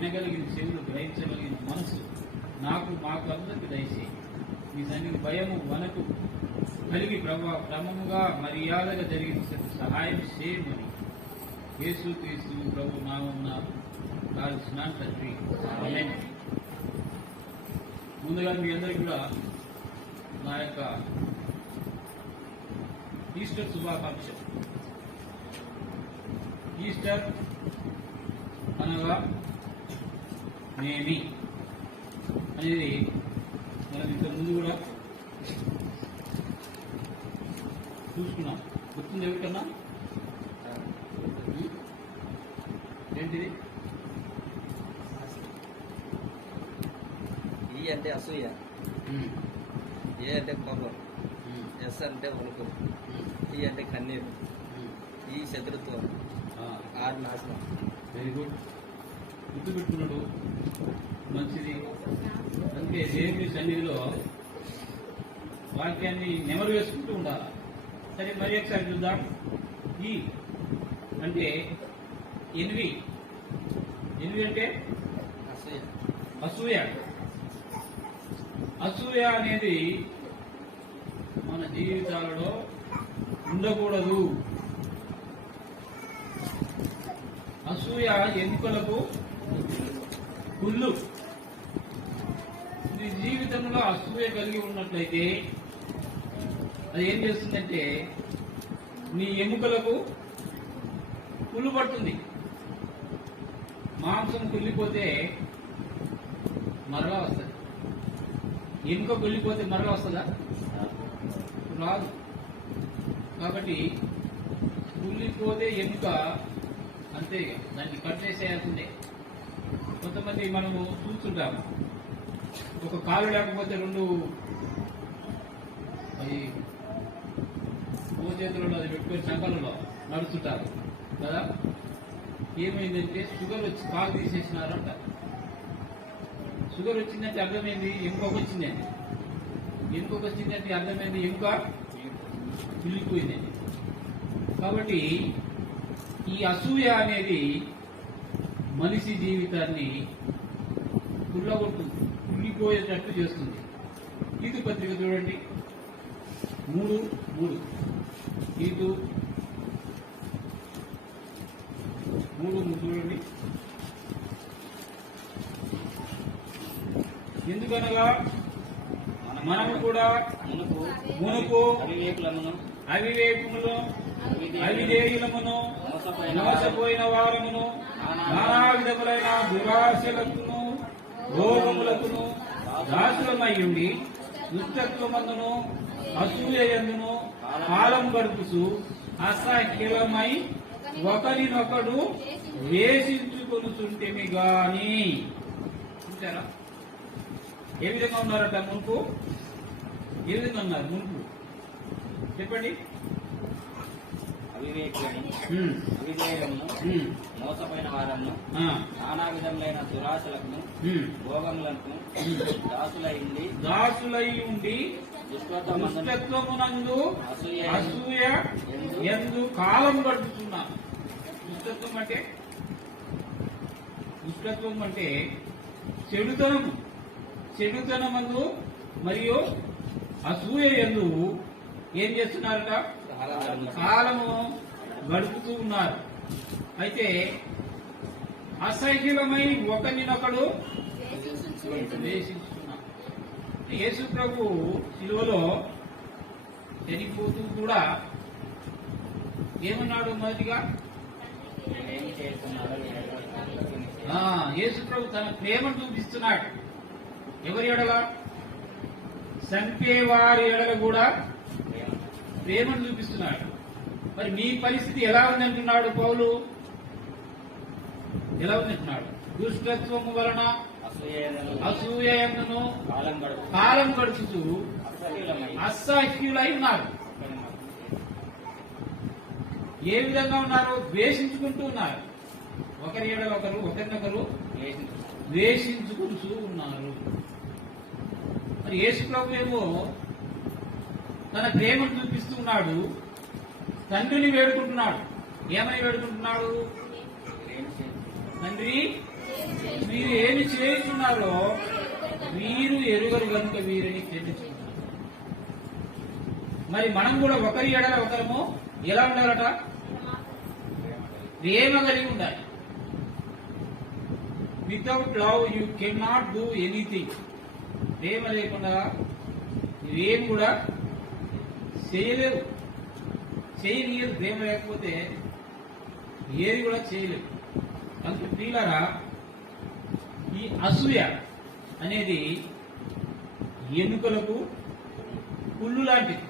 వినగలిగిన చెవులు, గ్రహించగలిగిన మనసు మాకు అందరికి దయచేయి. మీ సన్నిధి భయము వనకు కలిగి క్రమముగా మర్యాదగా జరిగిన సహాయం చేయమని యేసుక్రీస్తు ప్రభు నామమున ప్రార్థిస్తున్నాను తండ్రి. ఆమేన్. ముందుగా మీ అందరికీ కూడా నా యొక్క ఈస్టర్ శుభాకాంక్షలు. ఈస్టర్ అనగా నేమి అనేది మనం ఇంతకు ముందు కూడా చూసుకున్నాం. గుర్తుంది ఎవరికన్నా? ఏంటిది? ఈ అంటే అసూయ, ఏ అంటే కోపం, ఎస్ అంటే వణుకు, ఈ అంటే కన్నీరు, ఈ శత్రుత్వం, ఆర్ నాశనం. వెరీ గుడ్, గుర్తు పెట్టుకున్నాడు, మంచిది. అందుకే దేవుని సన్నిధిలో వాక్యాన్ని నెమరు వేసుకుంటూ ఉండాలి. సరే, మరి ఒకసారి చూద్దాం. ఈ అంటే ఎనివి అంటే అసూయ. అసూయ. అసూయ అనేది మన జీవితాలలో ఉండకూడదు. అసూయ ఎముకలకు కుళ్ళు. నీ జీవితంలో అసూయ కలిగి ఉన్నట్లయితే అది ఏం చేస్తుందంటే నీ ఎముకలకు కుళ్ళు పడుతుంది. మాంసం కుళ్ళిపోతే మరలా వస్తుంది. ఎముక కుళ్ళిపోతే మరలా వస్తుందా? రాదు. కాబట్టి కుళ్ళిపోతే ఎముక అంతే, దాన్ని కట్ చేసేయాల్సిందే. కొంతమంది మనము చూస్తుంటాము, ఒక కాలు లేకపోతే రెండు అది చేతులలో అది పెట్టుకొని సంకలలో నడుస్తుంటారు కదా. ఏమైందంటే షుగర్ వచ్చి కాలు తీసేసినారంట. షుగర్ వచ్చిందంటే అర్థమైంది ఎముకకు వచ్చిందండి. ఎముకకు వచ్చిందంటే అర్థమైంది ఎముక కుళ్ళిపోయిందండి. కాబట్టి ఈ అసూయ అనేది మనిషి జీవితాన్ని కుళ్ళిపోయేటట్టు చేస్తుంది. ఈతు పత్రిక చూడండి, 3:3 ఈతు 3:3 చూడండి. ఎందుకనగా మనము కూడా మునుపు అవివేకములు అవిధేయులమును మోసపోయిన వారమును నానా విధములైన దురాశలకును రోగములకును దాసులమయ్యుండి దుష్టత్వమందును అసూయయందును కాలం గడుపుతూ అసహ్యమై ఒకరినొకడు వేసించుకొనుచుంటిమి గాని. చూసారా ఏ విధంగా ఉన్నారట మునుపు? ఏ విధంగా ఉన్నారు మునుపు? చెప్పండి. అవిధేయులను మోసపోయిన వారను నానా విధములైన దురాశలకు భోగములకు దాసులై ఉండి దుష్టత్వమునందు అసూయ ఎందు కాలం గడుపుతున్నారు. దుష్టత్వం అంటే చెడుతనమందు మరియు అసూయ ఎందు ఏం చేస్తున్నారట? కాలము గడుపుతూ ఉన్నారు. అయితే అసహ్యులమై ఒకరినొకడు ద్వేషించుతున్నారు. యేసు ప్రభు శిలువలో చనిపోతూ కూడా ఏమన్నాడు? మొదటిగా యేసు ప్రభు తన ప్రేమను చూపిస్తున్నాడు. ఎవరి ఎడల? చంపేవారి ఎడల కూడా ప్రేమను చూపిస్తున్నాడు. మరి మీ పరిస్థితి ఎలా ఉందంటున్నాడు పౌలు? ఎలా ఉందంటున్నాడు? దుష్టత్వము వలన అసూయను కాలం గడుపుతూ అసహ్యులై ఉన్నారు. ఏ విధంగా ఉన్నారు? ద్వేషించుకుంటూ ఉన్నారు. ఒకరి ఏడల ఒకరినొకరు ద్వేషించుకుంటూ ఉన్నారు. మరి యేసు ప్రభు ఏమో తన ప్రేమను చూపిస్తూ ఉన్నాడు, తండ్రిని వేడుకుంటున్నాడు. ఏమని వేడుకుంటున్నాడు? తండ్రి మీరు ఏమి చేస్తున్నారో వీరు ఎరుగరు కనుక వీరిని క్షమించుకున్నారు. మరి మనం కూడా ఒకరి ఎడల ఒకరము ఎలా ఉండాలట? ప్రేమ కలిగి ఉండాలి. Without love you can not do anything. ప్రేమ లేకుండా నువ్వేం కూడా చేయలేవు, చేయనీయదు. ప్రేమ లేకపోతే ఏది కూడా చేయలేవు. అందుకే ప్రియులారా, ఈ అసూయ అనేది ఎముకలకు కుళ్ళు లాంటిది.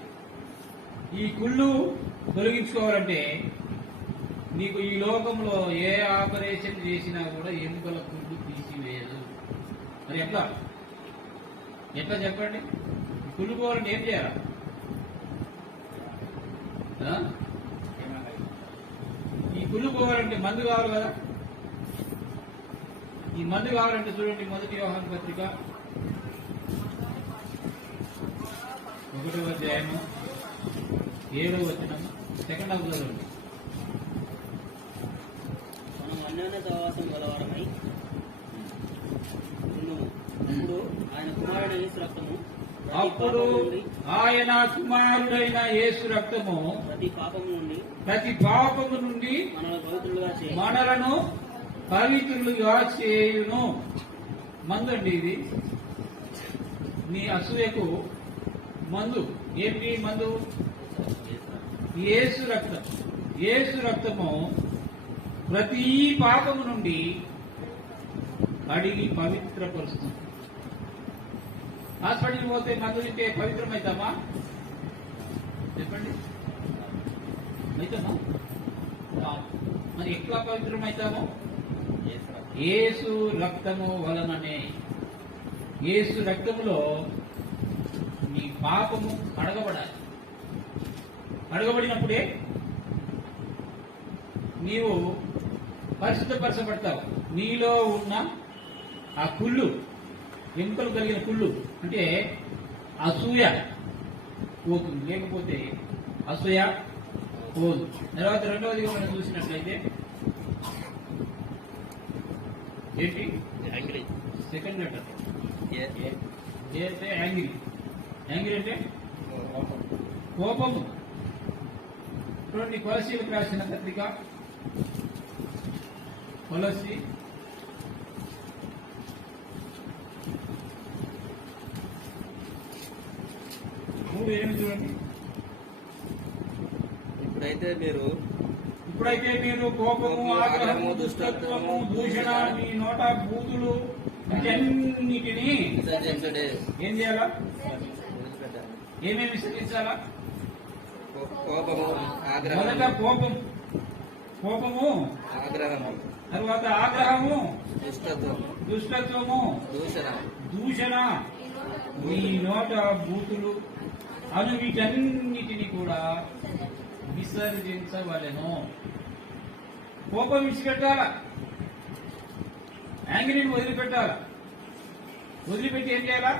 ఈ కుళ్ళు తొలగించుకోవాలంటే నీకు ఈ లోకంలో ఏ ఆపరేషన్ చేసినా కూడా ఎముకల కుళ్ళు తీసివేయదు. మరి ఎట్లా ఎట్లా చెప్పండి? కుళ్ళు పోవాలంటే ఏం చేయాలి? ఈ కుళ్ళు పోవాలంటే మందు కావాలి కదా. ఈ మందు కావాలంటే చూడండి, మొదటి యోహాను పత్రిక 1వ అధ్యాయము 7వ వచనం, సెకండ్ హాఫ్ చదవండి. మనం అన్యోన్య సహవాసం గలవారమై ఉండుము. అప్పుడు ఆయన కుమారుడైన యేసు రక్తము అప్పుడు ఆయన కుమారుడైన యేసు రక్తము ప్రతి పాపము నుండి మనలను పవిత్రులుగా చేయును. మందు అండి ఇది. నీ అసూయకు మందు ఏమిటి? మందు యేసు రక్తం. యేసు రక్తము ప్రతి పాపము నుండి కడిగి పవిత్రపరుస్తుంది. హాస్పిటల్కి పోతే మందు తింటే పవిత్రమవుతామా? చెప్పండి, అవుతామా? మరి ఎట్లా పవిత్రమవుతామో? యేసు రక్తము వలననే. యేసు రక్తములో నీ పాపము కడగబడాలి. కడగబడినప్పుడే నీవు పరిశుద్ధపరచబడతావు. నీలో ఉన్న ఆ కుళ్ళు, ఎముకలు కలిగిన కుళ్ళు అంటే అసూయ పోతుంది. లేకపోతే అసూయ పోదు. తర్వాత రెండవదిగా మనం చూసినట్లయితే ఏంటి? యాంగ్రీ. సెకండ్ లెటర్ ఏ అంటే యాంగ్రీ. యాంగ్రీ అంటే కోపము. చూడండి, కొలసీలకు రాసిన పత్రిక కొలసి 3:8 చూడండి. ఇప్పుడైతే మీరు కోపము, ఆగ్రహము, దుష్టత్వము, దూషణ, మీ నోట బూతులు వీటన్నిటినీ ఏం చేయాలా? ఏమేమి విసర్జించాలా? మొదట కోపము, ఆగ్రహము, తర్వాత ఆగ్రహము, దుష్టత్వము, దూషణ, మీ నోట బూతులు అను వీటన్నిటిని కూడా విసర్జించవలెను. కోపం విడిచిపెట్టాలా? యాంగ్రీని వదిలిపెట్టాలా? వదిలిపెట్టి ఏం చేయాలా?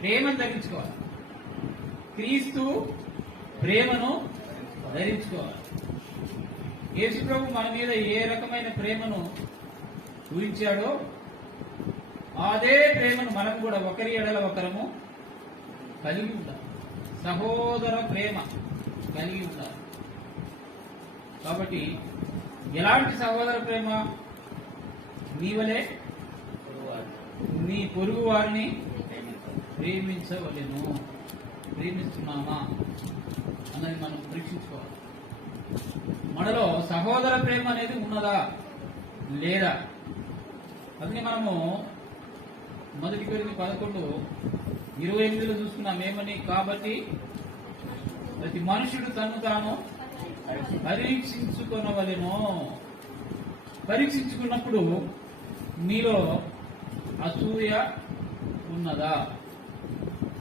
ప్రేమను ధరించుకోవాలి. క్రీస్తు ప్రేమను ధరించుకోవాలి. యేసు ప్రభు మన మీద ఏ రకమైన ప్రేమను చూపించాడో అదే ప్రేమను మనం కూడా ఒకరి ఎడల ఒకరము కలిగి ఉండాలి. సహోదర ప్రేమ కలిగి ఉండాలి. కాబట్టి ఎలాంటి సహోదర ప్రేమ? నీవలే నీ పొరుగు వారిని ప్రేమించవలెను. ప్రేమిస్తున్నామా అన్నది మనం పరీక్షించుకోవాలి. మనలో సహోదర ప్రేమ అనేది ఉన్నదా లేదా? అందుకే మనము మొదటి కొరింథీ 11:28 చూస్తున్నాం. ఏమని? కాబట్టి ప్రతి మనుషుడు తను తాను పరీక్షించుకొనవలెను. పరీక్షించుకున్నప్పుడు నీలో అసూయ ఉన్నదా?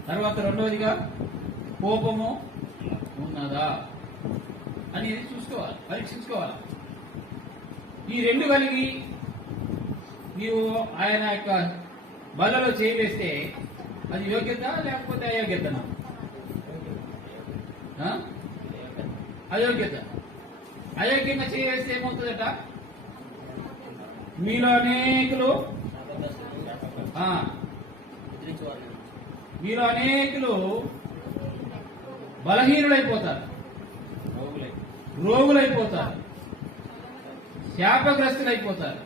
తర్వాత రెండవదిగా కోపము ఉన్నదా అనేది చూసుకోవాలి, పరీక్షించుకోవాలి. ఈ రెండు కలిగి నీవు ఆయన యొక్క బలలో చేయివేస్తే అది యోగ్యత లేకపోతే అయోగ్యతనా? అయోగ్యత. అయోగ్యంగా చేయివేస్తే ఏమవుతుందట? మీలో అనేకులు శాపగ్రస్తులు, ఆ, నిద్రించేవారు. మీలో అనేకులు బలహీనులైపోతారు, రోగులైపోతారు, శాపగ్రస్తులైపోతారు,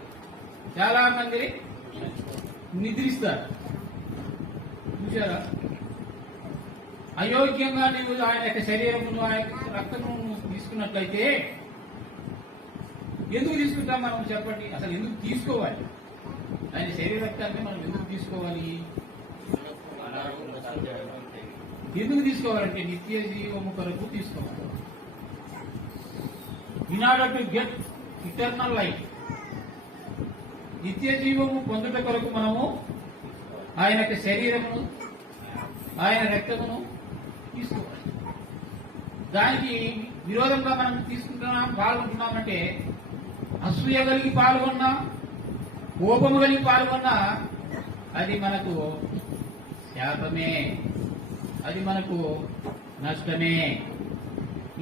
చాలా మంది నిద్రిస్తారు. చూసారా? అయోగ్యంగా నీవు ఆయన యొక్క శరీరమును ఆయన యొక్క రక్తమును నువ్వు తీసుకున్నట్లయితే ఎందుకు తీసుకుంటాం మనం చెప్పండి? అసలు ఎందుకు తీసుకోవాలి? ఆయన శరీర రక్తాన్ని మనం ఎందుకు తీసుకోవాలి? ఎందుకు తీసుకోవాలంటే నిత్య జీవము కొరకు తీసుకోవాలి. In order to get eternal life, నిత్య జీవము పొందుట కొరకు మనము ఆయన యొక్క శరీరమును ఆయన రక్తమును తీసుకోవాలి. దానికి విరోధంగా మనం తీసుకుంటున్నాం, పాల్గొంటున్నామంటే అసూయ కలిగి పాల్గొన్నా, కోపము కలిగి పాల్గొన్నా అది మనకు శాపమే, అది మనకు నష్టమే.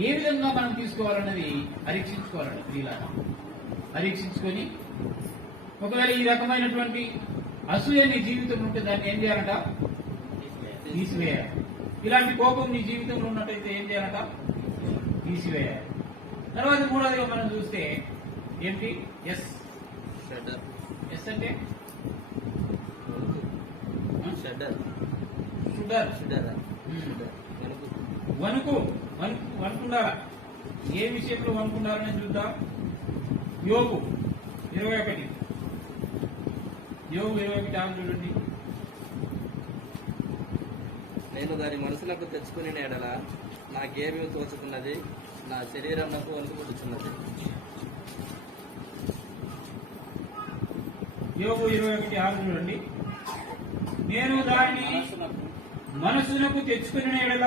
ఏ విధంగా మనం తీసుకోవాలన్నది పరీక్షించుకోవాలండి ప్రియులారా. పరీక్షించుకొని ఒకవేళ ఈ రకమైనటువంటి అసూయ నీ జీవితంలో ఉంటే దాన్ని ఏం చేయాలంట? తీసివేయాలి. ఇలాంటి కోపం నీ జీవితంలో ఉన్నట్టయితే ఏం చేయాలంట? తీసివేయాలి. తర్వాత మూడవదిగా మనం చూస్తే ఏంటి? ఎస్. షడ్డర్, ఎస్ అంటే షడ్డర్, షుగర్, షడ్డర్, వణుకు. వణుకుండాలా? ఏ విషయంలో వణుకుండాలని చూద్దాం. యోగు 21, యోగు 21 చూడండి. నేను దాని మనసులకు తెచ్చుకుని ఎడల నాకేమీ తోచుతున్నది, నా శరీరం నాకు వణుకుపుడుచున్నది. యోగు 21 చూడండి. నేను దానిని మనసునకు తెచ్చుకుని ఎడల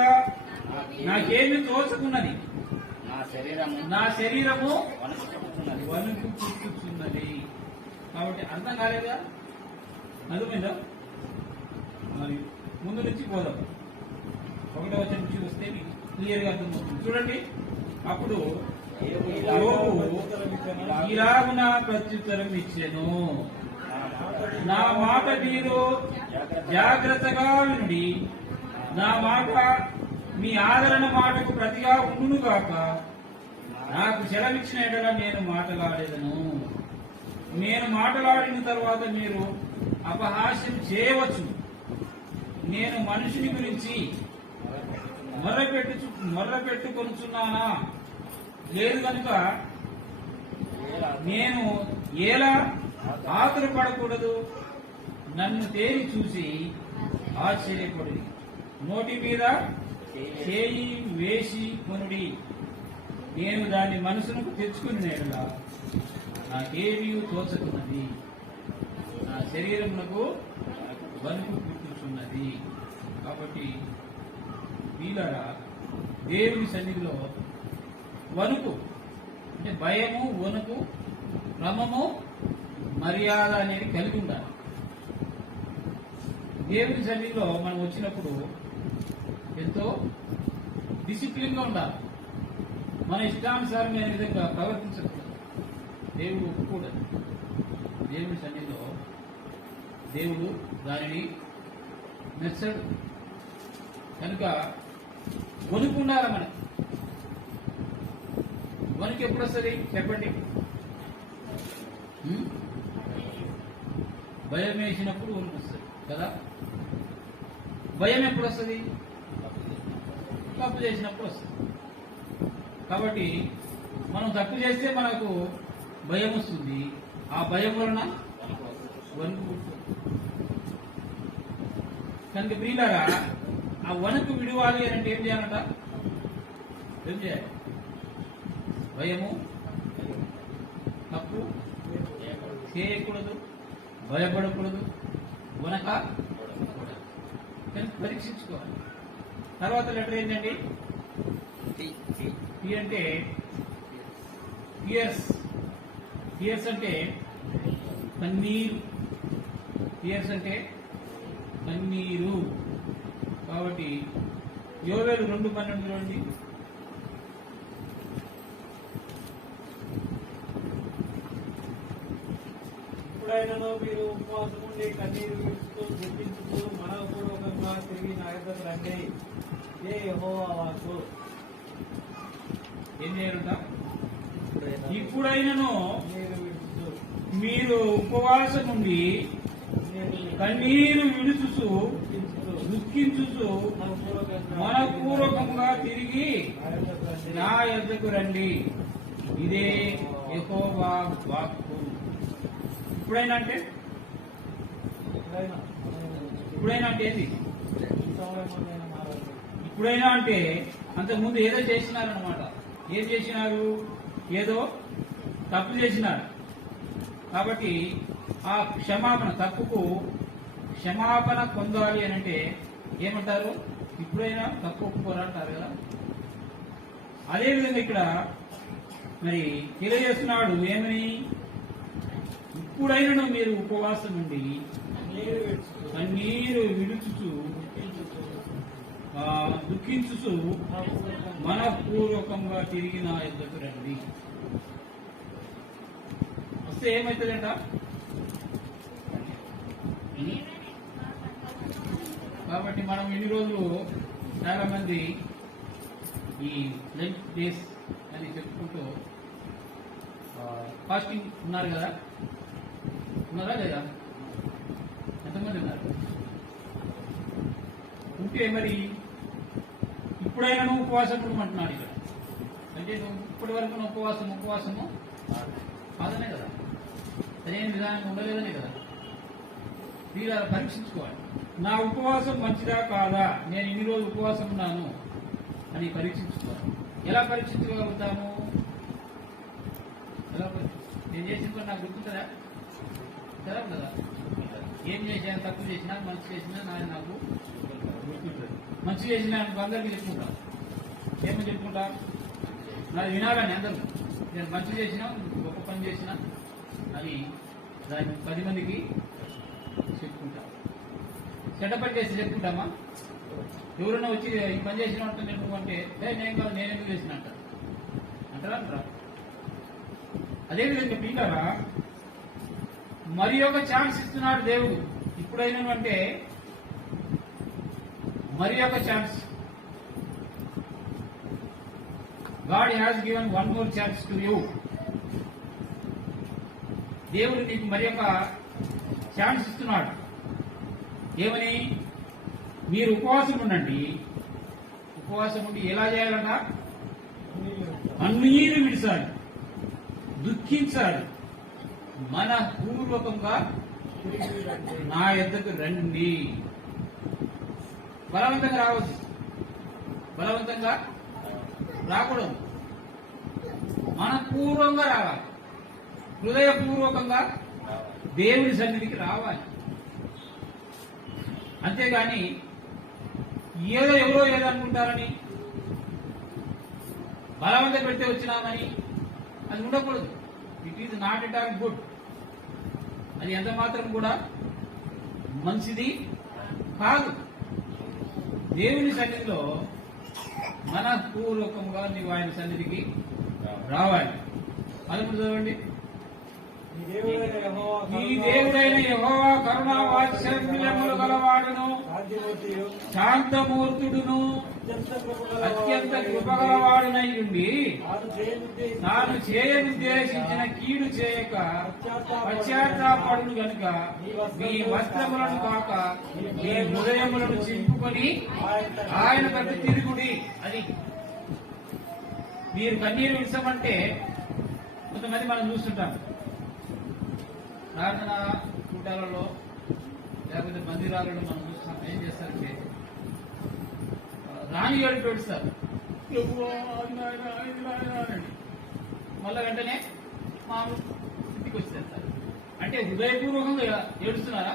నాకేమి తోచుకున్నది, నా శరీరము వణుకు పుట్టుచున్నది. కాబట్టి అర్థం కాలేదా? అర్థమైందా? మరి ముందు నుంచి పోదాం. 1వ వచనం నుంచి వస్తే మీకు క్లియర్ గా అర్థమవుతుంది. చూడండి. అప్పుడు యోబు ఇలాగున ప్రత్యుత్తరం ఇచ్చెను, నా మాట మీరు జాగ్రత్తగా వినుడి, నా మాట మీ ఆదరణ మాటకు ప్రతిగా ఉండును గాక. నాకు సెలవిచ్చిన ఎడల నేను మాటలాడేదను. నేను మాటలాడిన తర్వాత మీరు అపహాస్యం చేయవచ్చు. నేను మనుషుని గురించి మొర్రపెట్టుకొనుచున్నానా? లేదు కనుక నేను ఎలా ఆతురపడకూడదు? నన్ను తేరి చూసి ఆశ్చర్యపడి నోటి మీద చేయి వేసి కొనుడి. నేను దాని మనసునకు తెచ్చుకుని నేడుగా నాకేమీ తోచకున్నది, నా శరీరమునకు వణుకు పుట్టుచున్నది. కాబట్టి వీళ్ళరా దేవుని సన్నిధిలో వణుకు అంటే భయము, వణుకు, క్రమము, మర్యాద అనేది కలిగి ఉండాలి. దేవుని సన్నిధిలో మనం వచ్చినప్పుడు ఎంతో డిసిప్లిన్ గా ఉండాలి. మన ఇష్టానుసారమైన విధంగా ప్రవర్తించకూడదు. దేవుడు ఒప్పుకోడదు. దేవుని సన్నిధిలో దేవుడు దానిని మెచ్చడు. కనుక వణుకు ఉండాలి మనకి. వణుకు ఎప్పుడు వస్తుంది చెప్పండి? భయం వేసినప్పుడు వణుకు వస్తుంది కదా. భయం ఎప్పుడు వస్తుంది? తప్పు చేసినప్పుడు వస్తుంది. కాబట్టి మనం తప్పు చేస్తే మనకు భయం వస్తుంది. ఆ భయం వలన వణుకు పుడుతుంది. కనుక ప్రియులారా, ఆ వణుకు విడవాలి అని అంటే ఏం చేయాలంట? ఏం చేయాలి? భయము, తప్పు చేయకూడదు, భయపడకూడదు, వనక పరీక్షించుకోవాలి. తర్వాత లెటర్ ఏంటండి? పి అంటే టియర్స్. టియర్స్ అంటే కన్నీరు. టియర్స్ అంటే కన్నీరు. కాబట్టి యోవేలు 2:12 చూడండి. ఇప్పుడైనను మీరు ఉపవాసం ఉండి కన్నీరు విడుస్తూ దుఃఖించుతూ మనపూర్వకంగా తిరిగి నా యొద్దకు రండి. ఏ యెహోవా వాక్కు. ఏం చేయాలంట? ఇప్పుడైనా ఇప్పుడైనను కన్నీరు విడుస్తూ మీరు ఉపవాసం ఉండి కన్నీరు కన్నీరు విడుచుచు దుఃఖించుతూ దుఃఖించుచు మనపూర్వకంగా తిరిగి నా యొద్దకు రండి. ఇదే యెహోవా వాక్కు. ఇప్పుడైనా అంటే ఇప్పుడైనా అంటే ఏంది? ఇప్పుడైనా అంటే అంతకుముందు ఏదో చేసినారనమాట. ఏం చేసినారు? ఏదో తప్పు చేసినారు. కాబట్టి ఆ క్షమాపణ, తప్పుకు క్షమాపణ పొందాలి అని అంటే ఏమంటారు? ఇప్పుడైనా తప్పు ఒప్పుకోరా అంటారు కదా. అదేవిధంగా ఇక్కడ మరి తెలియజేస్తున్నాడు ఏమని? ఇప్పుడైనా మీరు ఉపవాసం నుండి కన్నీరు విడుచుచు దుఃఖించుచు మనపూర్వకంగా తిరిగి నా యొద్దకు రండి. వస్తే ఏమవుతుందంట? కాబట్టి మనం ఇన్ని రోజులు చాలా మంది ఈ లెంట్ డేస్ అని చెప్పుకుంటూ ఫాస్టింగ్ ఉన్నారు కదా. ఉన్నారా లేదా? ఎంతమంది ఉన్నారు? ఉంటే మరి ఇప్పుడైనా నువ్వు ఉపవాసం ఉండమంటున్నాడు ఇక్కడ. అంటే నువ్వు ఇప్పటి వరకు నువ్వు ఉపవాసము కాదనే కదా, సరైన విధానంగా ఉండలేదనే కదా. మీరు పరీక్షించుకోవాలి. నా ఉపవాసం మంచిదా కాదా, నేను ఇన్ని రోజులు ఉపవాసం ఉన్నాను అని పరీక్షించుకోవాలి. ఎలా పరీక్షించగలుగుతాము? నేను చేసిన పని నాకు గుర్తుంటుందా? కదా కదా. ఏం చేశాను? తప్పు చేసినా మంచి చేసినా నాకు గుర్తుంటుంది. మంచి చేసినా అందరికీ చెప్పుకుంటా. ఏమని చెప్పుకుంటా? నాది వినాలని అందరూ. నేను మంచి చేసినా, గొప్ప పని చేసినా అని దాన్ని 10 మందికి చెప్పుకుంటా. చెడ్డ పని చేసి చెప్పుకుంటామా? ఎవరైనా వచ్చి ఈ పని చేసిన అంటే నువ్వు అంటే నేను కాదు, నేనేమి చేసిన అంటారా? అదేవిధంగా పిల్లరా, మరి ఒక ఛాన్స్ ఇస్తున్నాడు దేవుడు. ఇప్పుడైనా అంటే మరి ఒక chance. God has given one more chance to you. దేవుడు నీకు మరి ఒక ఛాన్స్ ఇస్తున్నాడు. ఏమని? మీరు ఉపవాసం ఉండండి. ఉపవాసం ఉండి ఎలా చేయాలన్నా? కన్నీరు విడిచాలి, దుఃఖించాలి, మన పూర్వకంగా నా యొద్దకు రండి. బలవంతంగా రావద్దు, బలవంతంగా రాకూడదు. మనపూర్వంగా రావాలి, హృదయపూర్వకంగా దేవుడి సన్నిధికి రావాలి. అంతేగాని ఎవరో ఏదో అనుకుంటారని బలవంతం పెడితే వచ్చినామని అది ఉండకూడదు. It is not at all good. అది ఎంత మాత్రం కూడా మంచిది కాదు. దేవుని సన్నిధిలో మనపూర్వకంగా నీవు ఆయన సన్నిధికి రావాలి. అది చదవండి. ఈ దేవుడైన యెహోవా కరుణా వాత్సల్యములు గలవాడును, శాంతమూర్తుడును, అత్యంత కృపగలవాడునై ఉండి తాను చేయనుద్దేశించిన కీడు చేయక పశ్చాత్తాపడును గనుక మీ వస్త్రములను కాక మీ హృదయములను చింపుకొని ఆయన ప్రతి తిరుగుడి. అది మీరు కన్నీరు విడిచమంటే కొంతమంది మనం చూస్తుంటాం ప్రార్థన కూటాలలో లేకపోతే మందిరాలలో మనం చూస్తాం. ఏం చేస్తారంటే రాని ఏడు పెడుస్తారు, మళ్ళా వెంటనే మామూలు ఇంటికి వచ్చేస్తారు. అంటే హృదయపూర్వకంగా ఏడుస్తున్నారా?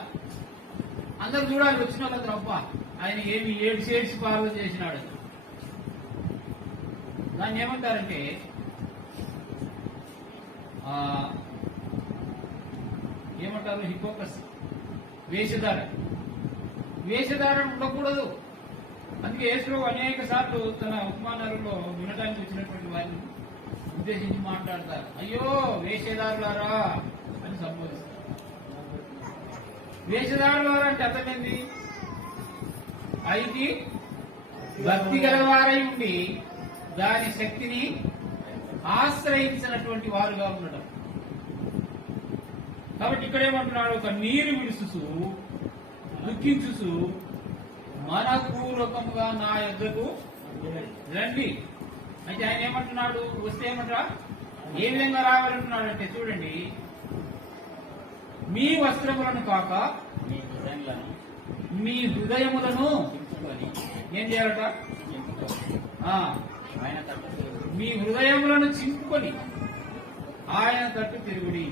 అందరు చూడాలి, వచ్చిన వాళ్ళందరూ అబ్బా ఆయన ఏమి ఏడ్చి ప్రార్థన చేసినాడు. దాన్ని ఏమంటారంటే ఏమంటారు? హిపోక్రసీ, వేషధారణ. వేషధారణ ఉండకూడదు. అందుకే యేసు అనేక సార్లు తన ఉపమానాలలో వినడానికి వచ్చినటువంటి వారిని ఉద్దేశించి మాట్లాడతారు. అయ్యో వేషధారులారా అని సంబోధిస్తారు. వేషధారుల వారు అంటే అర్థమైంది అయితే భక్తి గలవారై ఉండి దాని శక్తిని ఆశ్రయించినటువంటి వారుగా ఉండడం. కాబట్టి ఇక్కడేమంటున్నాడు, ఒక నీరు విడుసు దుఃఖించు మనపూర్వకముగా నా యొద్దకు రండి. అయితే ఆయన ఏమంటున్నాడు, వస్తే ఏమంటారా, ఏ విధంగా రావాలంటున్నాడు అంటే చూడండి, మీ వస్త్రములను కాక మీ హృదయాలను మీ హృదయములను చింపుకొని ఏం చేయాలట, చింపుకొని ఆ, ఆయన తట్టు మీ హృదయములను చింపుకొని ఆయన తట్టు తిరుగుడి.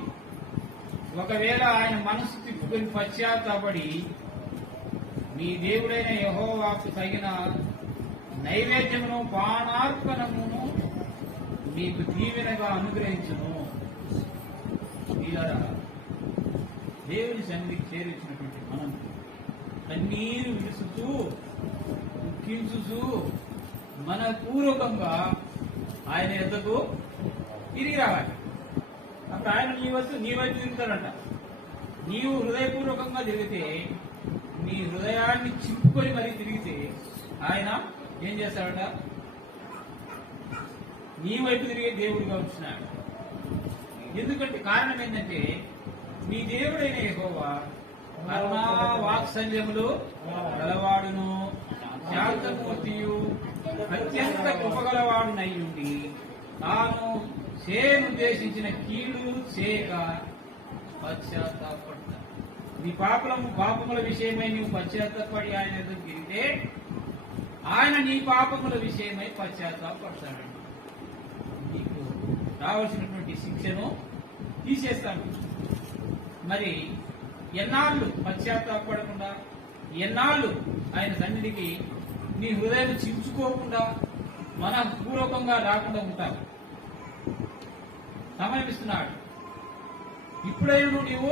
ఒకవేళ ఆయన మనసు తిప్పుకొని పశ్చాత్తాపడి మీ దేవుడైన యెహోవాకు తగిన నైవేద్యమును పానార్పణమును మీకు దీవెనగా అనుగ్రహించును. వీళ్ళారా, దేవుని సన్నిధికి చేరించినటువంటి మనం కన్నీరు విడుచుతూ దుఃఖించుతూ మన పూర్వకంగా ఆయన యొద్దకు తిరిగి రావాలి. అప్పుడు ఆయన నీ వైపు తిరుగుతాడంట. నీవు హృదయపూర్వకంగా తిరిగితే, నీ హృదయాన్ని చింపుకొని మరీ తిరిగితే ఆయన ఏం చేస్తాడట, నీ వైపు తిరిగే దేవుడిగా వచ్చినాడు. ఎందుకంటే కారణం ఏంటంటే, నీ దేవుడైన యెహోవా కరుణా వాత్సల్యములు గలవాడును శాంతమూర్తియు అత్యంత కృపగలవాడునై ఉండి తాను చేయనుద్దేశించిన కీడు చేయక పశ్చాత్తాపడతాడు. నీ పాపముల విషయమై నువ్వు పశ్చాత్తాపడి ఆయన ఎదురు తిరిగితే ఆయన నీ పాపముల విషయమై పశ్చాత్తాపడతాడు. నీకు రావాల్సినటువంటి శిక్షను తీసేస్తాడు. మరి ఎన్నాళ్ళు పశ్చాత్తాపడకుండా, ఎన్నాళ్ళు ఆయన సన్నిధికి నీ హృదయం చించుకోకుండా మన పూర్వకంగా రాకుండా ఉంటావు. సమయం ఇస్తున్నాడు. ఇప్పుడైనా నీవు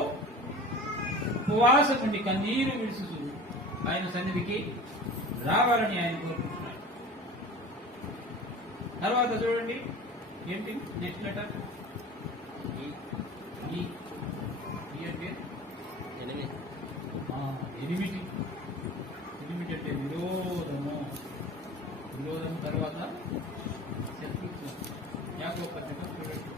ఉపవాసం ఉండి కన్నీరు విడుచుతూ ఆయన సన్నిధికి రావాలని ఆయన కోరుకుంటున్నాడు. తర్వాత చూడండి ఏంటి నెక్స్ట్ లెటర్, ఈ అంటే ఎనిమిది అంటే విరోధము. విరోధం తర్వాత శత్రుత్వం. యాకోబు పత్రిక చూడండి.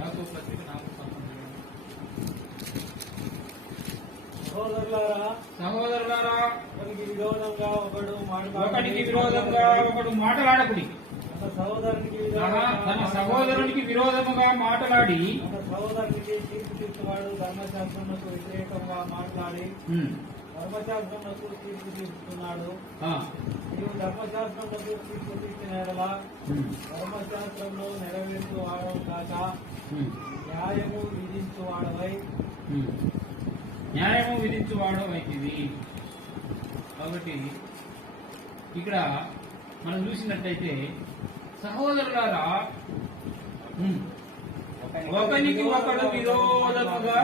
యాకోబు పత్రిక 4:19. సహోదరులారా, ఒకరికి విరోధంగా ఒకడు మాటలాడకుడి. తన సహోదరునికి విరోధముగా మాట్లాడి తన సహోదరునికి తీర్పు తీర్చువాడు ధర్మశాస్త్రమునకు వ్యతిరేకంగా మాట్లాడి ధర్మశాస్త్రమునకు తీర్పు తీర్చుతున్నాడు. నీవు ధర్మశాస్త్రమునకు తీర్పు తీర్చిన ఎడల ధర్మశాస్త్రంలో నెరవేర్చు వాడవు కాక న్యాయము విధించువాడవు అయితివి. కాబట్టి ఇక్కడ మనం చూసినట్లయితే, సహోదరులారా, ఒకరికి ఒకడు విరోధముగా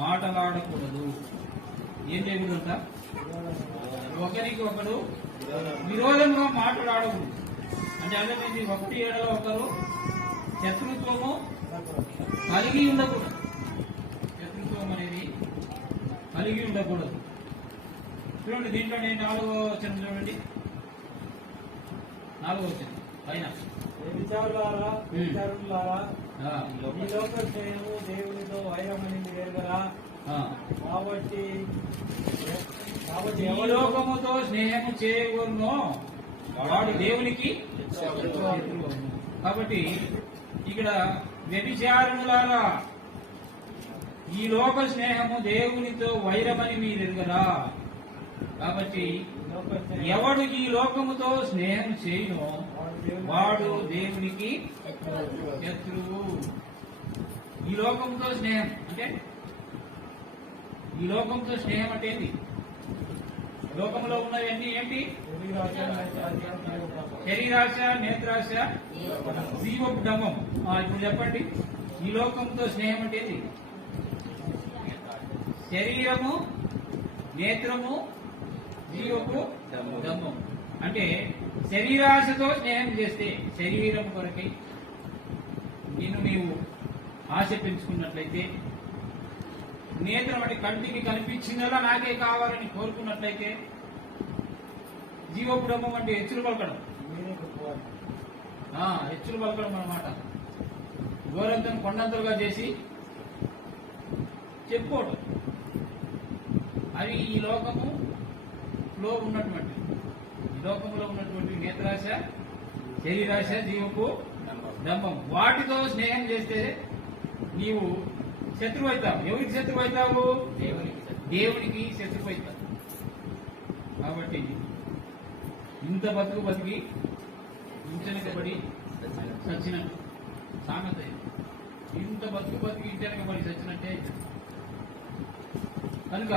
మాట్లాడకూడదు. ఏం చేయకూడదంట, ఒకరికి ఒకడు విరోధముగా మాట్లాడకూడదు. అంటే అదేంటి, ఒకటి ఏడలో ఒకరు శత్రుత్వము కలిగి ఉండకూడదు. శత్రుత్వం అనేది కలిగి ఉండకూడదు. చూడండి దీంట్లోనే 4వ వచనం చూడండి. 4వ వచనం పైన, విచారులారా ఈ లోక స్నేహము దేవునితో వైరమని మీరు ఎరుగరా? కాబట్టి ఈ లోకముతో స్నేహము చేయకూడను, వాడు దేవునికి శత్రువు. కాబట్టి ఇక్కడ వ్యభిచారులారా, ఈ లోక స్నేహము దేవునితో వైరమని మీరు ఎరుగరా? కాబట్టి ఎవడు ఈ లోకముతో స్నేహం చేయునో వాడు దేవునికి శత్రువు. ఈ లోకంతో స్నేహం అంటే, ఈ లోకంతో స్నేహం అంటే ఏంటి? లోకంలో ఉన్నవన్నీ ఏంటి? శరీరాశ, నేత్రాశ, జీవపు డంబం. ఇప్పుడు చెప్పండి, ఈ లోకంతో స్నేహం అంటే ఏంటి? శరీరము, నేత్రము, జీవపు డంబం. అంటే శరీరాశతో స్నేహం చేస్తే శరీరం కొరకై నిన్ను నీవు ఆశ పెంచుకున్నట్లయితే, నేత్రం అంటే కంటికి కనిపించిందలా నాకే కావాలని కోరుకున్నట్లయితే, జీవపుడమం అంటే హెచ్చులు పలకడం, మీరే గొప్పవారు. హెచ్చులు పలకడం అన్నమాట. గోరంతను కొండంతలుగా చేసి చెప్పుకోవటం. అవి ఈ లోకములో ఉన్నటువంటి, ఈ లోకములో ఉన్నటువంటి నేత్రాశ, శరీరాశ, జీవపు డంబం. వాటితో స్నేహం చేస్తే నీవు శత్రువు అవుతావు. ఎవరికి శత్రువు అవుతావు? దేవునికి శత్రువు అవుతావు. కాబట్టి ఇంత బతికి ఇంచెనకబడి చచ్చినట్టు సామెత ఇది. ఇంత బతికి ఇంచెనకబడి చచ్చినట్టే అవుతుంది. కనుక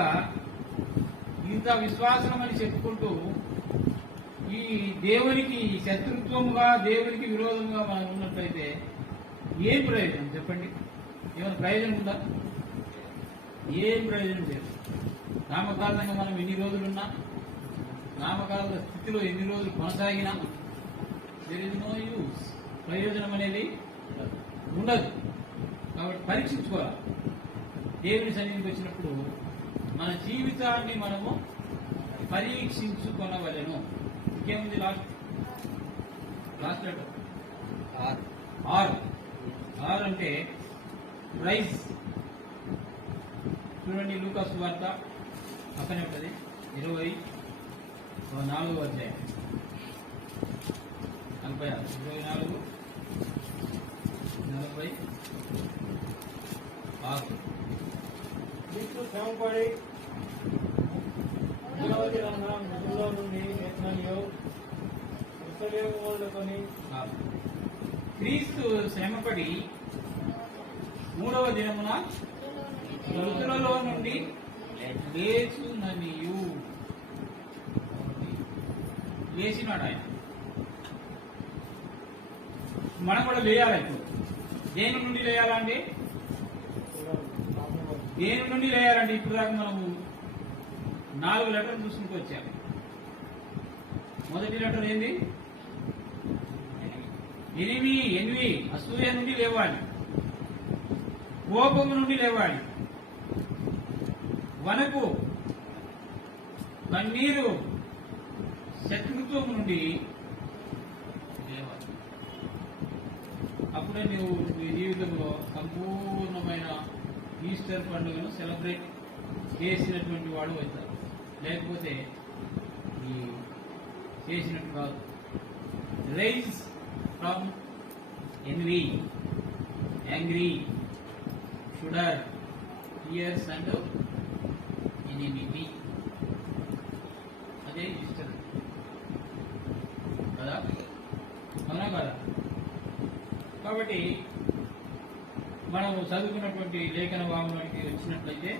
ఇంత విశ్వాసం అని చెప్పుకుంటూ ఈ దేవునికి శత్రుత్వముగా, దేవునికి విరోధంగా మనం ఉన్నట్లయితే ఏం ప్రయోజనం చెప్పండి? ఏమైనా ప్రయోజనం ఉందా? ఏం ప్రయోజనం లేదు. నామకారణంగా మనం ఎన్ని రోజులున్నా, నామకాల స్థితిలో ఎన్ని రోజులు కొనసాగినా దేర్ ఇస్ నో యూస్. ప్రయోజనం అనేది ఉండదు. కాబట్టి పరీక్షించుకోవాలి. దేవుని సన్నిధికి వచ్చినప్పుడు మన జీవితాన్ని మనము పరీక్షించుకొనవలెను. ఇంకేముంది? లాస్ట్ లెటర్ ఆర్ అంటే రైజ్. చూడండి, లూకాసు వార్త పక్కనే ఉంటుంది, 24వ అధ్యాయం 24, 46. క్రీస్తు శ్రమపడి మూడవ దినాన మృతుల్లో నుండి లేచిననియు యెరూషలేము మొదలుకొని క్రీస్తు శ్రమపడి 3వ దినమున మృతులలో నుండి లేచుననియు. లేచినాడు ఆయన. మనం కూడా లేయాలి. ఇప్పుడు దేని నుండి లేయాలండి? దేని నుండి లేయాలండి? ఇప్పుడు దాకా మనము 4 లెటర్లు చూసుకుంటూ వచ్చాము. మొదటి లెటర్ ఏంది? ఎనిమి. అసూయ నుండి లేవాలి, కోపము నుండి లేవాలి, వనకు, కన్నీరు, శత్రుత్వం నుండి లేవాలి. అప్పుడే నువ్వు నీ జీవితంలో సంపూర్ణమైన ఈస్టర్ పండుగను సెలబ్రేట్ చేసినటువంటి వాడు అవుతారు. లేకపోతే ఈ చేసినట్టు కాదు. Rise from envy, angry, shudder, tears and enmity. అదే ఈస్టర్ కదా, అవునా కదా? కాబట్టి మనము చదువుకున్నటువంటి లేఖన భావనానికి వచ్చినట్లయితే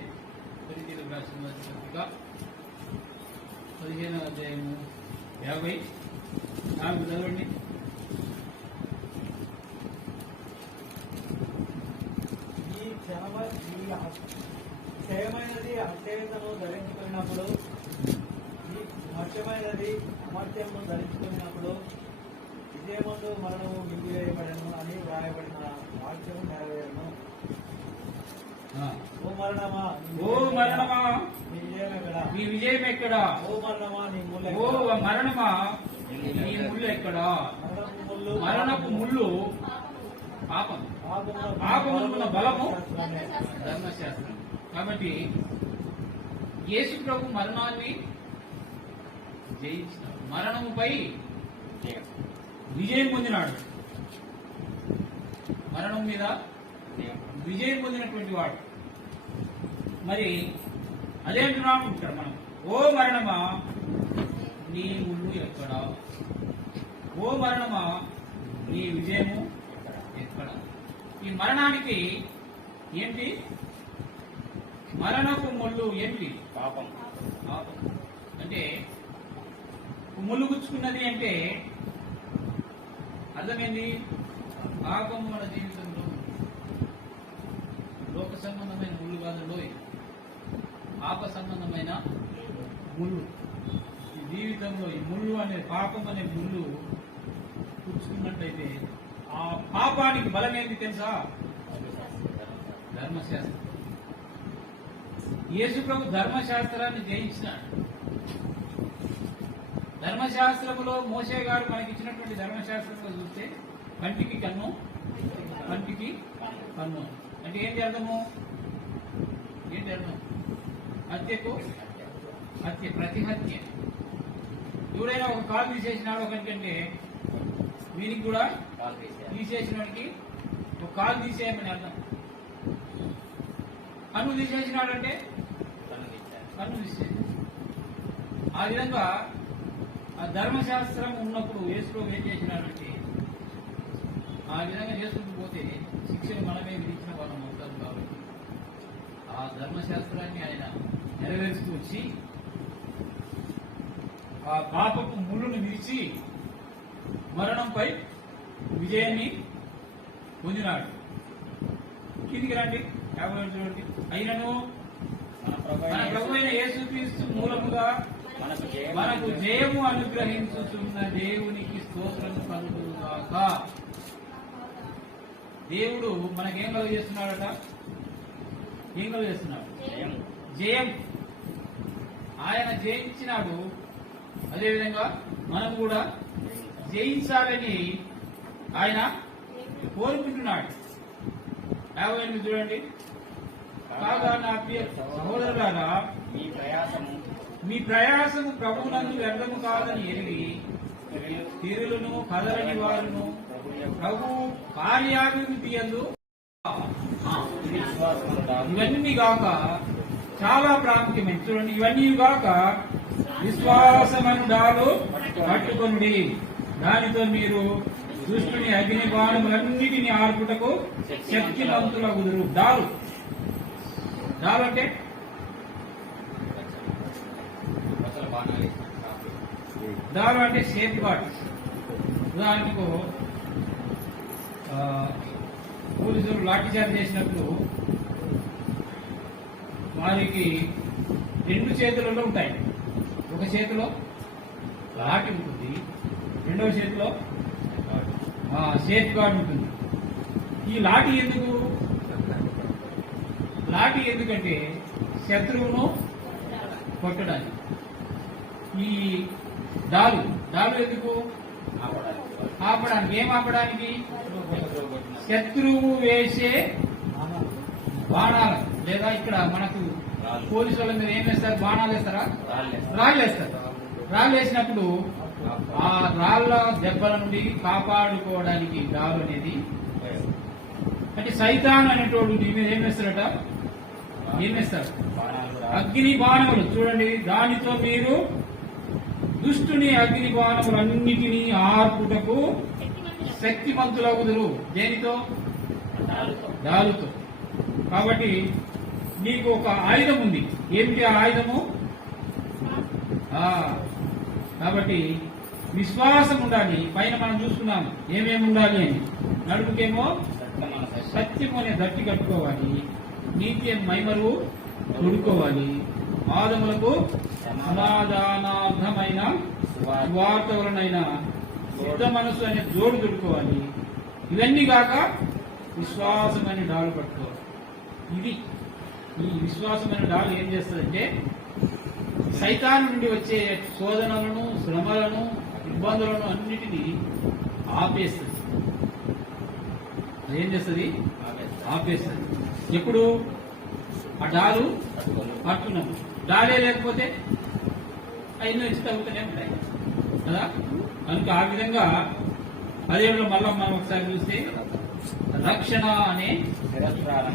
కొరింథీయులకు రాసిన పత్రిక 15వ అధ్యాయము 54 చదవండి. ఈ క్షయమైనది అక్షయతను ధరించుకున్నప్పుడు, ఈ మత్స్యమైనది అమర్త్యము ధరించుకున్నప్పుడు విజయమందు మరణము మింగివేయబడను అని వ్రాయబడిన వాక్యము నెరవేరును. ఓ మరణమా, నీ విజయం ఎక్కడా? నీ విజయం ఎక్కడా? ఓ మరణమా, నీ ముళ్ళు ఓ ఎక్కడా? మరణమా, నీ ముళ్ళు ఎక్కడా? మరణపు ముళ్ళు పాపం, పాపమునుకున్న బలము ధర్మశాస్త్రం. కాబట్టి యేసు ప్రభు మరణాన్ని జయించినాడు, మరణముపై విజయం పొందినాడు. మరణం మీద విజయం పొందినటువంటి వాడు. మరి అదే అంటున్నాం ఇక్కడ మనం, ఓ మరణమా నీ ముళ్ళు ఎక్కడా? ఓ మరణమా నీ విజయము ఎక్కడ? ఈ మరణానికి ఏంటి? మరణపు ముళ్ళు ఏంటి? పాపం. పాపం. అంటే ముళ్ళు గుచ్చుకున్నది అంటే అర్థమైంది. పాపం మన జీవితంలో లోక సంబంధమైన ముళ్ళు కాదంలో, పాప సంబంధమైన ముళ్ళు. ఈ జీవితంలో ఈ ముళ్ళు అనే పాపం అనే ముళ్ళు కూర్చుకున్నట్లయితే ఆ పాపానికి బలం ఏంటి తెలుసా? ధర్మశాస్త్రం. యేసు ప్రభు ధర్మశాస్త్రాన్ని జయించినాడు. ధర్మశాస్త్రములో మోషే గారు మనకి ఇచ్చినటువంటి ధర్మశాస్త్రంలో చూస్తే కంటికి కన్ను, కంటికి కన్ను అంటే ఏంటి అర్థము? ఏంటి అర్థం? హత్యకు హత్య, ప్రతి హత్య. ఎవరైనా ఒక కాలు తీసేసినాడు ఒకరికంటే వీరికి కూడా తీసేసిన వాడికి ఒక కాలు తీసేయమని అర్థం. కన్ను తీసేసినాడంటే కన్ను తీసేసి. ఆ విధంగా ఆ ధర్మశాస్త్రం ఉన్నప్పుడు యేసు ఏం చేసినాడంటే ఆ విధంగా చేసుకుంటూ పోతే శిక్షను మనమే విధించిన వాళ్ళం అవుతాం. కాబట్టి ఆ ధర్మశాస్త్రాన్ని ఆయన నెరవేరుస్తూ వచ్చి ఆ పాపపు ముళ్ళును విరిచి మరణంపై విజయాన్ని పొందినాడు. కిందికి రండి, 50 చూడండి. అయినను మన ప్రభు అయిన యేసుక్రీస్తు మూలముగా మనకు జయము అనుగ్రహించుతున్న దేవునికి స్తోత్రము కలుగుగాక. దేవుడు మనకేం కలుగజేస్తున్నాడట? ఏం కలుగజేస్తున్నాడు? జయం. ఆయన జయించినాడు. అదేవిధంగా మనం కూడా జయించాలని ఆయన కోరుకుంటున్నాడు. 58 చూడండి. కాగా నా ప్రియ సహోదరులారా, మీ ప్రయాసము ప్రభువునందు వ్యర్థము కాదని ఎరిగి తిరులను కదలని వారును ప్రభు కార్యాభివృద్ధి యందు ఇవన్నీ గాక చాలా ప్రాముఖ్యమైన చూడండి. ఇవన్నీ గాక విశ్వాసమను డాలు పట్టుకోండి, దానితో మీరు దుష్టుని అగ్ని బాణములన్నిటిని ఆర్పుటకు శక్తివంతులగుదురు. డాలు డాలు అంటే డాలు అంటే సేఫ్ గార్డ్. ఉదాహరణకు పోలీసులు లాఠీచార్జ్ చేసినప్పుడు వారికి 2 చేతులలో ఉంటాయి. ఒక చేతిలో లాఠీ ఉంటుంది, రెండవ చేతిలో సేఫ్ గార్డ్ ఉంటుంది. ఈ లాఠీ ఎందుకు? లాఠీ ఎందుకంటే శత్రువును కొట్టడానికి. ఈ డాలు ఎందుకు? ఆపడానికి. ఏం ఆపడానికి? శత్రువు వేసే బాణాలు. లేదా ఇక్కడ మనకు పోలీసు వాళ్ళ మీద ఏం వేస్తారు? బాణాలు వేస్తారా? రాళ్ళు వేస్తారు. రాళ్ళు వేసినప్పుడు ఆ రాళ్ల దెబ్బల నుండి కాపాడుకోవడానికి డాలు అనేది. అంటే సైతాన్ అనేటోడు నీ మీద ఏం వేస్తారట? ఏం వేస్తారు? అగ్ని బాణములు. చూడండి, దానితో మీరు దుష్టుని అగ్ని బాణములన్నిటినీ ఆర్పుటకు శక్తిమంతులగుదురు. దేనితో? డాలుతో. కాబట్టి నీకు ఒక ఆయుధం ఉంది. ఏమిటి ఆ ఆయుధము? కాబట్టి విశ్వాసం ఉండాలి. పైన మనం చూసుకున్నాము ఏమేమి ఉండాలి అని. నడుపుకేమో సత్యము అనే దట్టి కట్టుకోవాలి, నీతి మైమరువు తొడుకోవాలి, పాదములకు సమాధానార్థమైన వార్త వలనైన సిద్ధ మనసు అనే జోడు తొడుకోవాలి. ఇవన్నీ కాక విశ్వాసమైన డాలు పట్టుకోవాలి. ఇది ఈ విశ్వాసమైన డాలు ఏం చేస్తుందంటే సైతాన్ నుండి వచ్చే శోధనలను, శ్రమలను, ఇబ్బందులను అన్నిటినీ ఆపేస్తుంది. ఏం చేస్తుంది? ఆపేస్తుంది. ఎప్పుడు? ఆ డాలు పట్టుకున్నాము. డాలే లేకపోతే అయిన వచ్చి తగ్గుతూనే ఉంటాయి కదా. కనుక ఆ విధంగా అదేవిధంగా మళ్ళా మనం ఒకసారి చూస్తే రక్షణ అనే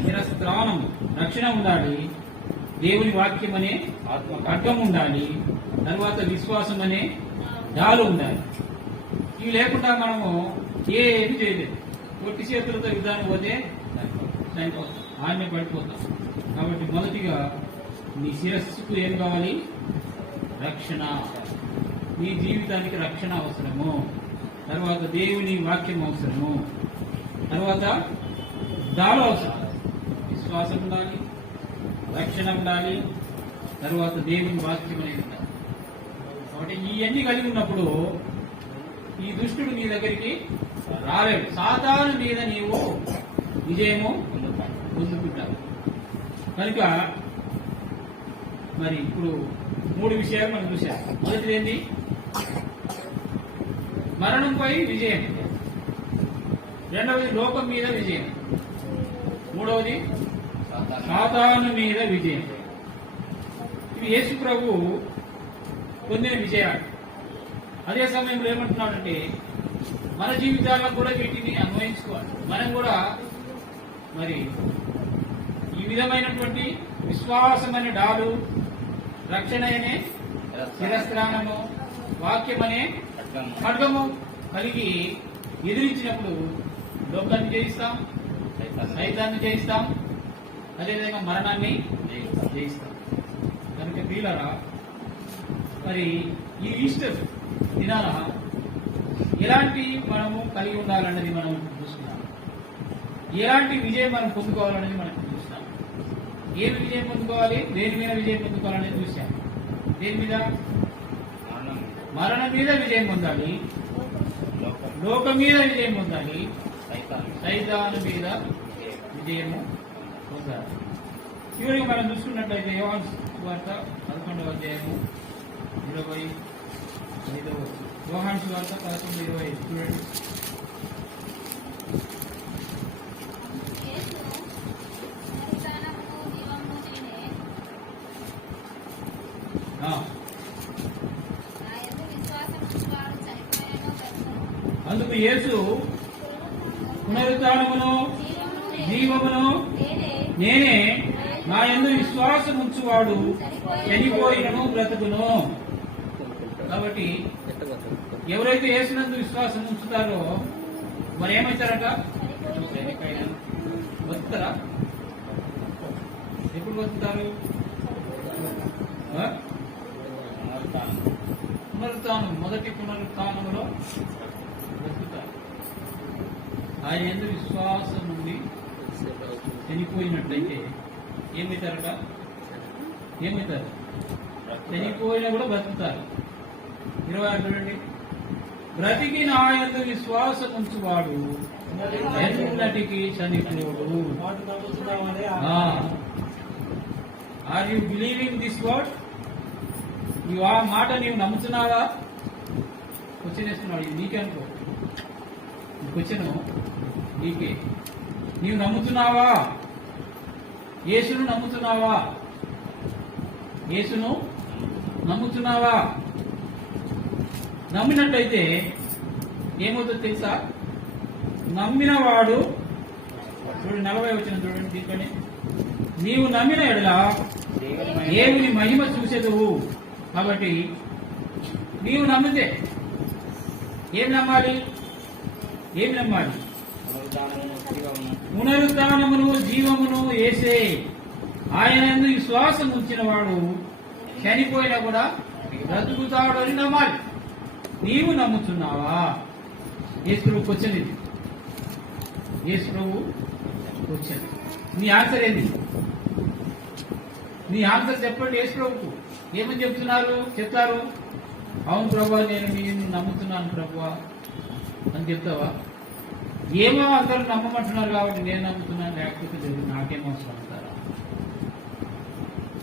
శిరస్త్రాణం, రక్షణ ఉండాలి. దేవుని వాక్యం అనే ఖడ్గం ఉండాలి. తర్వాత విశ్వాసం అనే డాలు ఉండాలి. ఇవి లేకుండా మనము ఏమి చేయలేదు. కొట్టి చేతులతో విధానం పోతే చనిపోతాం, ఆన్నే పడిపోతాం. కాబట్టి మొదటిగా నీ శిరస్సుకు ఏం కావాలి? రక్షణ. నీ జీవితానికి రక్షణ అవసరము. తర్వాత దేవుని వాక్యం అవసరము. తర్వాత డాలు అవసరం. విశ్వాసం ఉండాలి, రక్షణ ఉండాలి, తర్వాత దేవుని వాక్యం అనేది ఉండాలి. కాబట్టి అంటే ఇవన్నీ కలిగి ఉన్నప్పుడు ఈ దుష్టుడు నీ దగ్గరికి రాలేడు. సాతాను మీద నీవు విజయము పొందుకుంటావు. కనుక మరి ఇప్పుడు 3 విషయాలు మనం చూసాం. మొదటిది ఏంటి? మరణంపై విజయం. రెండవది లోకం మీద విజయం. మూడవది సాతాను మీద విజయం. ఇవి యేసు ప్రభు పొందిన విజయాలు. అదే సమయంలో ఏమంటున్నాడంటే మన జీవితాల్లో కూడా వీటిని అన్వయించుకోవాలి. మనం కూడా మరి ఈ విధమైనటువంటి విశ్వాసమనే డాలు, రక్షణ అనే శిరస్త్రాణము, వాక్యమనే ఖడ్గము కలిగి ఎదిరించినప్పుడు లోకాన్ని జయిస్తాం, సైతాన్ని జయిస్తాం, అదేవిధంగా మరణాన్ని జయిస్తాం. కనుక ప్రియులారా, మరి ఈ ఈస్టర్ దినాన ఎలాంటి మనము కలిగి ఉండాలన్నది మనం చూస్తున్నాం. ఎలాంటి విజయం మనం పొందుకోవాలనేది మనం చూస్తాం. ఏమి విజయం పొందుకోవాలి, దేని మీద విజయం పొందుకోవాలనేది చూసాం. దేని మీద? మరణం మీద విజయం పొందాలి, లోకం మీద విజయం పొందాలి, సైతాను మీద విజయము పొందాలి. చివరికి మనం చూసుకున్నట్లయితే యోహాను సువార్త 11వ అధ్యాయము 25వ యోహాను సువార్త 11:25 చూడండి. అందుకు యేసు పునరుత్థానమును జీవమును నేనే, నా యందు విశ్వాసం ఉంచువాడు చనిపోయినను బ్రతుకును. కాబట్టి ఎవరైతే యేసునందు విశ్వాసం ఉంచుతారో మరి ఏమవుతారట? బతుకుతారా? ఎప్పుడు బతుకుతారు? పునరుత్థానం, మొదటి పునరుత్థానంలో బతుకుతారు. ఆయన యందు విశ్వాసం నుండి చనిపోయినట్లయితే ఏమవుతారట? ఏమవుతారు? చనిపోయినా కూడా బతుకుతారు. 26 చూడండి. బ్రతికి నా యందు విశ్వాసం ఉంచువాడు ఎన్నటికి చనిపోడు. Are you believing this word? నువ్వు ఆ మాట నీవు నమ్ముతున్నావా? క్వశ్చన్ వేస్తున్నాడు. ఇది నీకే అనుకో, క్వశ్చన్ నీకే. నీవు నమ్ముతున్నావా? యేసును నమ్ముతున్నావా? యేసును నమ్ముతున్నావా? నమ్మినట్లయితే ఏమవుతుందో తెలుసా? నమ్మినవాడు, చూడండి 40 వచ్చిన చూడండి దీంట్లోనే, నీవు నమ్మిన ఎడల దేవుని మహిమ చూసేదువు. కాబట్టి నీవు నమ్మితే ఏం నమ్మాలి? ఏమి నమ్మాలి? పునరుత్థానమును జీవమును యేసే. ఆయన యందు విశ్వాసం ఉంచిన వాడు చనిపోయినా కూడా బ్రతుకుతాడు అని నమ్మాలి. నీవు నమ్ముతున్నావా? యేసు ప్రభు క్వశ్చన్ ఇది. యేసు ప్రభు క్వశ్చన్. నీ ఆన్సర్ ఏంది? నీ ఆన్సర్ చెప్పండి. యేసు ప్రభుకు ఏమని చెప్తారు? అవును ప్రభా, నేను నమ్ముతున్నాను ప్రభా అని చెప్తావా? ఏమో అందరూ నమ్మమంటున్నారు కాబట్టి నేను నమ్ముతున్నాను, లేకపోతే లేదు, నాకేం అవసరం అంటారా?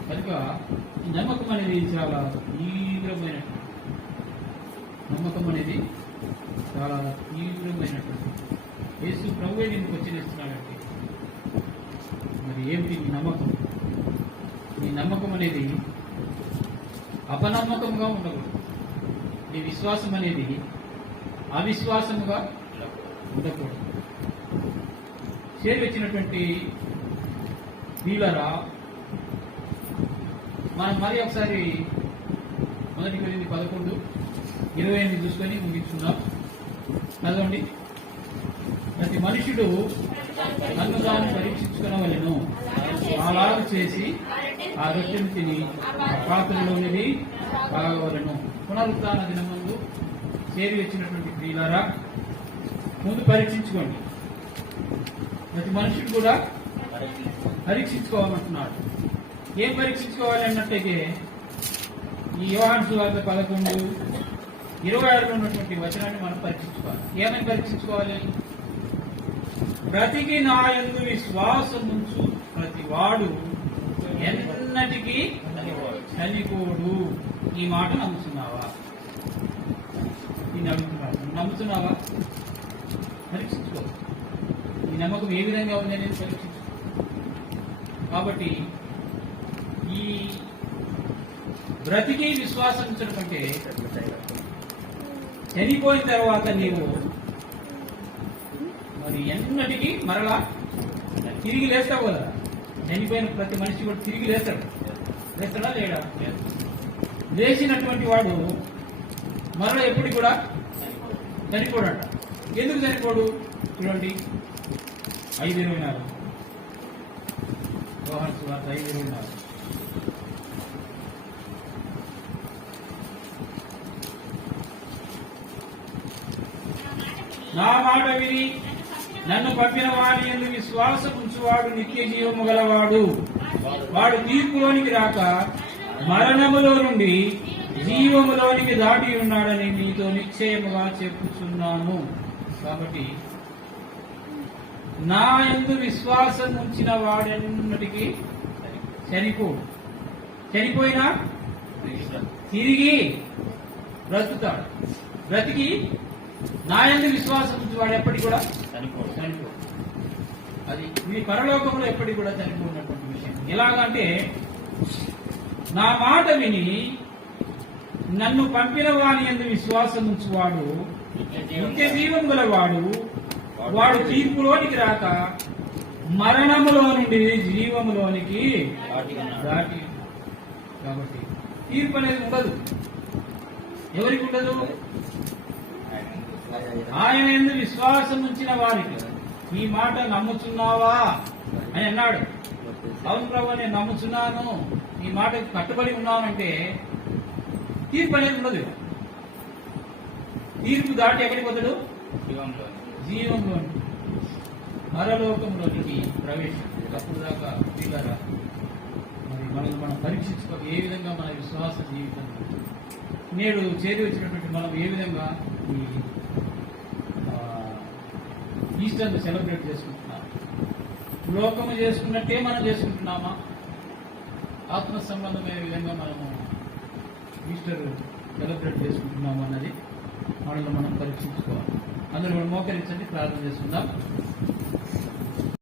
కనుక ఈ నమ్మకం అనేది చాలా తీవ్రమైనటువంటి నమ్మకం అనేది చాలా తీవ్రమైనటువంటి. యేసు ప్రభువే నేను క్వశ్చన్ ఇస్తున్నాడంటే మరి ఏమిటి నీ నమ్మకం? నీ నమ్మకం అనేది అపనమ్మకంగా ఉండకూడదు. నీ విశ్వాసం అనేది అవిశ్వాసముగా ఉండకూడదు. చేరి వచ్చినటువంటి వీళ్ళరా, మనం మరి ఒకసారి 1 Corinthians 11:28 చూసుకొని ముగించుకుందాం. చదవండి. ప్రతి మనుషుడు నన్ను తాను పరీక్షించుకునవలెను, అలాగ చేసి ఆ రొట్టెను తిని ఆ పాత్రలోనిది తాగవలెను. పునరుత్థాన దినమందు చేరి వచ్చినటువంటి ప్రియులారా, ముందు పరీక్షించుకోండి. ప్రతి మనుషుడు కూడా పరీక్షించుకోవాలంటున్నాడు. ఏం పరీక్షించుకోవాలి అన్నట్టయితే ఈ యోహాను సువార్త 11:26 ఉన్నటువంటి వచనాన్ని మనం పరీక్షించుకోవాలి. ఏమని పరీక్షించుకోవాలి? బ్రతికి నా యందు విశ్వాసముంచు ప్రతి వాడు ఎన్నటికీ చనిపోడు. ఈ మాట నమ్ముతున్నావా? నేను అడుగుతున్నాను, నమ్ముతున్నావా? పరీక్షించుకో. ఈ నమ్మకం ఏ విధంగా ఉంది అనేది పరీక్షించుకో. కాబట్టి ఈ బ్రతికి విశ్వాసం ఉంచడం అంటే చనిపోయిన తర్వాత నీవు మరి ఎన్నటికీ మరలా తిరిగి లేస్తావు కదా. చనిపోయిన ప్రతి మనిషి కూడా తిరిగి లేస్తాడు. లేస్తాడా లేడా? లేచినటువంటి వాడు మరలా ఎప్పుడు కూడా చనిపోడట. ఎందుకు చనిపోడు? చూడండి 5:24 యోహాను సువార్త 5:24. నా మాట విని నన్ను పంపిన వాని యందు విశ్వాసం ఉంచువాడు నిత్య జీవము గలవాడు. వాడు తీర్పులోనికి రాక మరణములో నుండి జీవములోనికి దాటి ఉన్నాడని నీతో నిశ్చయముగా చెప్పుచున్నాను. కాబట్టి నా యందు విశ్వాసం ఉంచిన వాడెన్నటికీ చనిపోడు. చనిపోయినా తిరిగి బ్రతుకుతాడు. బ్రతికి నా యందు విశ్వాసం ఉంచి వాడు ఎప్పటికి కూడా చనిపోడు. అది ఇది పరలోకంలో ఎప్పటికి కూడా చనిపోయినటువంటి విషయం. ఎలాగంటే నా మాట విని నన్ను పంపిన వాని యందు విశ్వాసం ఉంచువాడు నిత్య జీవం గలవాడు. వాడు తీర్పులోనికి రాక మరణములో నుండి జీవములోనికి దాటి. కాబట్టి తీర్పు అనేది ఉండదు. ఎవరికి ఉండదు? ఆయన యందు విశ్వాసం ఉంచిన వారికి. ఈ మాట నమ్ముచున్నావా అని అన్నాడు. అవును ప్రభు, నేను నమ్ముచున్నాను, ఈ మాటకు కట్టుబడి ఉన్నానంటే తీర్పు అనేది ఉండదు. తీర్పు దాటి ఎక్కడికి పోతాడు? జీవంలో పరలోకంలోనికి ప్రవేశం. అప్పుడు దాకా వీళ్ళరా మరి మనం పరీక్షించుకో. ఏ విధంగా మన విశ్వాస జీవితం నేడు చేరి వచ్చినటువంటి మనం ఏ విధంగా ఈ ఈస్టర్ను సెలబ్రేట్ చేసుకుంటున్నాం? లోకము చేసుకున్నట్టే మనం చేసుకుంటున్నామా? ఆత్మ సంబంధమైన విధంగా మనము ఈస్టర్ సెలబ్రేట్ చేసుకుంటున్నాము అన్నది మనల్ని మనం పరీక్షించుకోవాలి. అందరూ మోకరించండి, ప్రార్థన చేసుకుందాం.